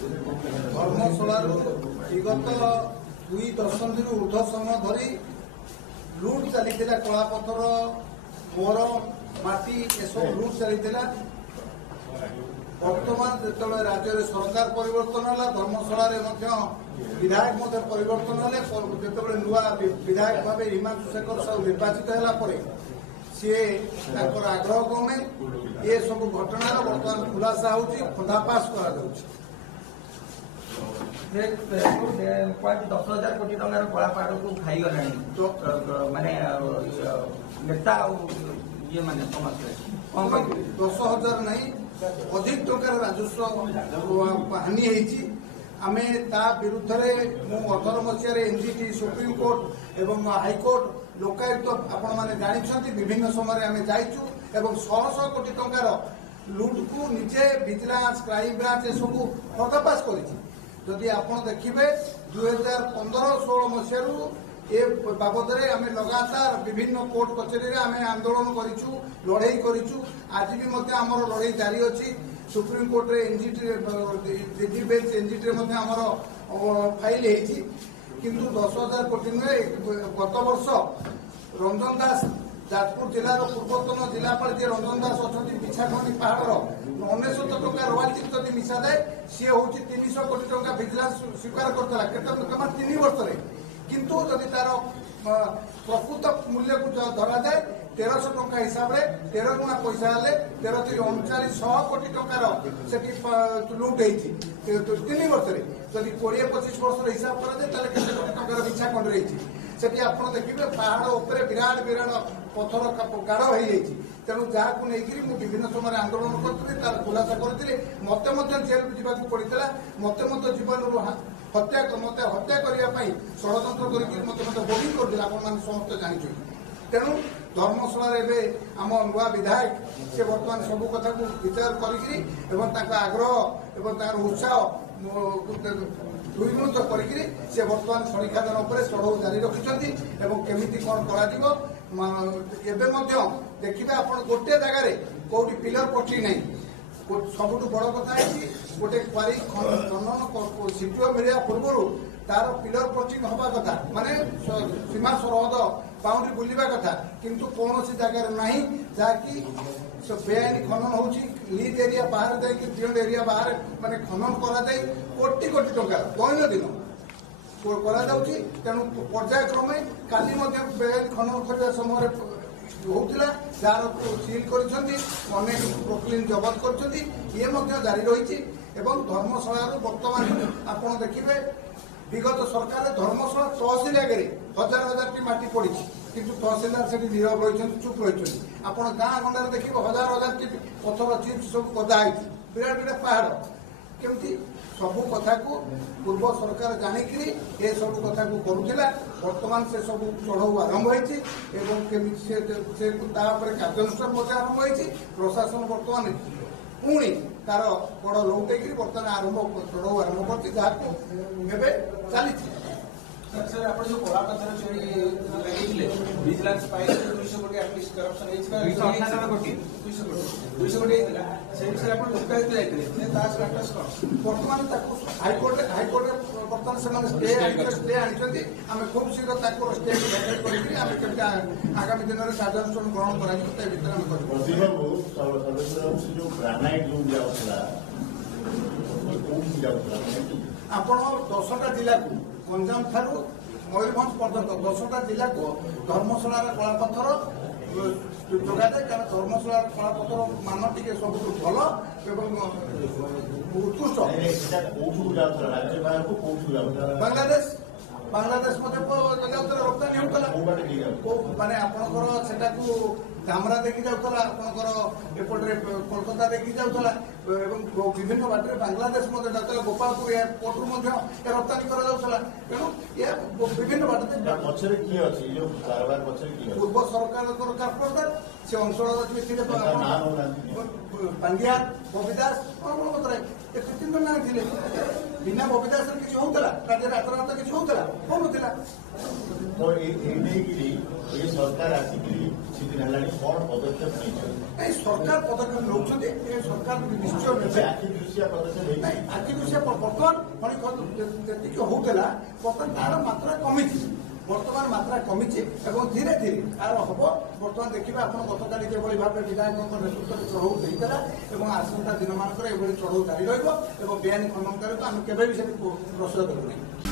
धर्मशाला विगत 2 दशंधि ऊर्ध समय धरी लुट चली कलापथर मोर माटी एसब लुट चली बर्तमान जो राज्य में सरकार परिवर्तन है धर्मशाला विधायक परिवर्तन है जो नुआ विधायक भाव हिमांशु शेखर साहू निर्वाचित है सी आग्रह क्रमे ये सब घटनार बर्तमान खुलासा होदापास कर 10,000 कोटी टंकार कलापाड़ को खाईगला माने नेता ये माने समस्या कौन 10,000 नहीं अधिक टंकार राजस्व हानि होती आमे ता विरुद्ध में 18 मसीह एनजीटी सुप्रीम कोर्ट एवं हाईकोर्ट लोकायुक्त आपण मैंने जानी विभिन्न समय आम जाइचु एवं 100 कोटी टंकार लुट को निजे विजिलेंस क्राइम ब्रांच ये सब पर्दाफाश करी आपण देखिए 2015-16 मसीह ए बाबद आम लगातार विभिन्न कोर्ट कचेरी आम आंदोलन करूँ लड़ाई करूँ आज भी आमर लड़ाई जारी अच्छी सुप्रीम कोर्ट रे एनजीटी बेंच एनजीटी आमर फाइल होती किंतु 10,000 कोटी नुहे गत वर्ष रंजन दास जाजपुर जिलार पूर्वतन जिलापाल जी रंजन दास अच्छा पिछाखंडी पहाड़ 99 टंका रॉयल्टी जब मिसा जाए सी हूँ 300 कोटी टंका विजिलेंस स्वीकार करता 3 वर्ष किंतु जदि तार प्रकृत मूल्य को धरा जाए 1300 टंका हिसाब से 13 गुणा पैसा हेले 13,39,100 कोटी टंकार से लुट होती 3 वर्ष जदि 20-25 वर्ष हिसाब कराए केते कोटी टंकार बिछा खंड रही सेठी आप देखिए पहाड़ उपर विराट विराट पथर गाड़ हो तेणु जहाँ नहीं विभिन्न समय आंदोलन करी तार खुलासा करी मत जेल जावाक पड़ता मत जीवन हत्या मत हत्या करने षड्यंत्र कर बोलिंग कर समस्त जानी तेणु धर्मशाला आम नुआ विधायक से बर्तमान सब कथा को विचार कर आग्रह और उत्साह द्विमुख करके बर्तमान सणिखादन चढ़ऊ जारी रखिंट केमी कौन कर देखिए आप गोटे जगार कौटी पिलर पटी ना सबुठ बड़ कथा गोटे क्वारी खनन सीटुआ मिलवा पूर्व तार पिलर पटिंग हवा कथा माने सीमा सरहद बाउंड्री बुलवा कथा किंतु कौन सी जगार ना जहाँकि बेआईन खनन हो लीज एरिया बाहर जाइए एरिया बाहर माने खनन करा कोटी कोटी टंका दैनंदिन तेणु पर्यायक्रमे काली बेआईन खनन करने समय होता जार सिल कर प्रोक्लीन जबत कर जारी रही धर्मशाला बर्तमान आप देखिए विगत सरकार धर्मशाला तहसिल आगे 1000 टी माटी पड़ी किंतु तहसिलदार से नीरव रही चुप रही आप गाँ गंडार देखिए 1000 टी पथर चिप्स सब गदा विराट विराट पहाड़ केमती सबू कथा को पूर्व सरकार जाणिक ये सब कथा को करुला बर्तमान से सब चढ़ऊ आरंभ होती कार्यानुष्ठान आरंभ होती प्रशासन बर्तमान पुणी तार बड़ लौटे बर्तमान आरंभ चढ़ऊ आरंभ कर चली सर आप जो कला पथर चोरी लगे विजिलेंस 200 कोटी एटलिस्ट करप्शन 298 कोटी 200 कोटी से विषय आप लोकायुक्त जाते बर्तमान हाईकोर्ट बर्तमान से स्टे आनी आम खूब शीघ्र स्टे कर आगामी दिन में कार्यानुष्ठान ग्रहण कर 10टा जिला को गंजाम ठारू मयूरभंज पर्यटन 10टा जिला को धर्मशाला कलापथर जोगाए कारण धर्मशाला कलापथर मान टी सब भल उत्कृष्ट बांग्लादेश रप्तानी होता माने आपणकर सेटा को धामरा देखी जाऊला आपणकर एपटे कोलकाता देखी जाऊला विभिन्न बाटे बांग्लादेश जाऊला गोपालपुर एयरपोर्ट रप्तानी कर तेणु विभिन्न बाटे पूर्व सरकार कार्पोरेटर से अंचल पांड्या बबिदास तीन ना थे बिना बबिदास किसी होता राज्य आतंकवाद किसी होता कौन होता तो सरकार आसिक କିଛି ଦିନ ହେଲାଣି କ'ଣ ପଦକ୍ଷେପ ନେଇଛନ୍ତି? ନାଇଁ ସରକାର ପଦକ୍ଷେପ ନେଉଛନ୍ତି ସରକାର ନିଶ୍ଚୟ ନେବେ। ଆଖି ଦୃଷ୍ଟିଆ ପଦକ୍ଷେପ ନେଇଛନ୍ତି? ନାଇଁ ଆଖି ଦୃଷ୍ଟିଆ ବର୍ତ୍ତମାନ ଖଣି ଯେତିକି ହଉଥିଲା ବର୍ତ୍ତମାନ ତାର ମାତ୍ରା କମିଛି। ବର୍ତ୍ତମାନ ମାତ୍ରା କମିଛି ଏବଂ ଧୀରେ ଧୀରେ ତାର ହବ। ବର୍ତ୍ତମାନ ଦେଖିବେ ଆପଣ ଗତକାଲି ଯେଭଳି ଭାବେ ବିଧାୟକଙ୍କ ନେତୃତ୍ୱରେ ଚଢ଼ଉ ଦେଇଥିଲା ଏବଂ ଆସନ୍ତା ଦିନମାନଙ୍କରେ ଏଭଳି ଚଢ଼ଉ ଜାରି ରହିବ ଏବଂ ବେଆଇନ ଖନନକାରୀକୁ ଆମେ କେବେ ବି ସେଠି ପ୍ରଶ୍ରୟ ଦେବୁ ନାହିଁ।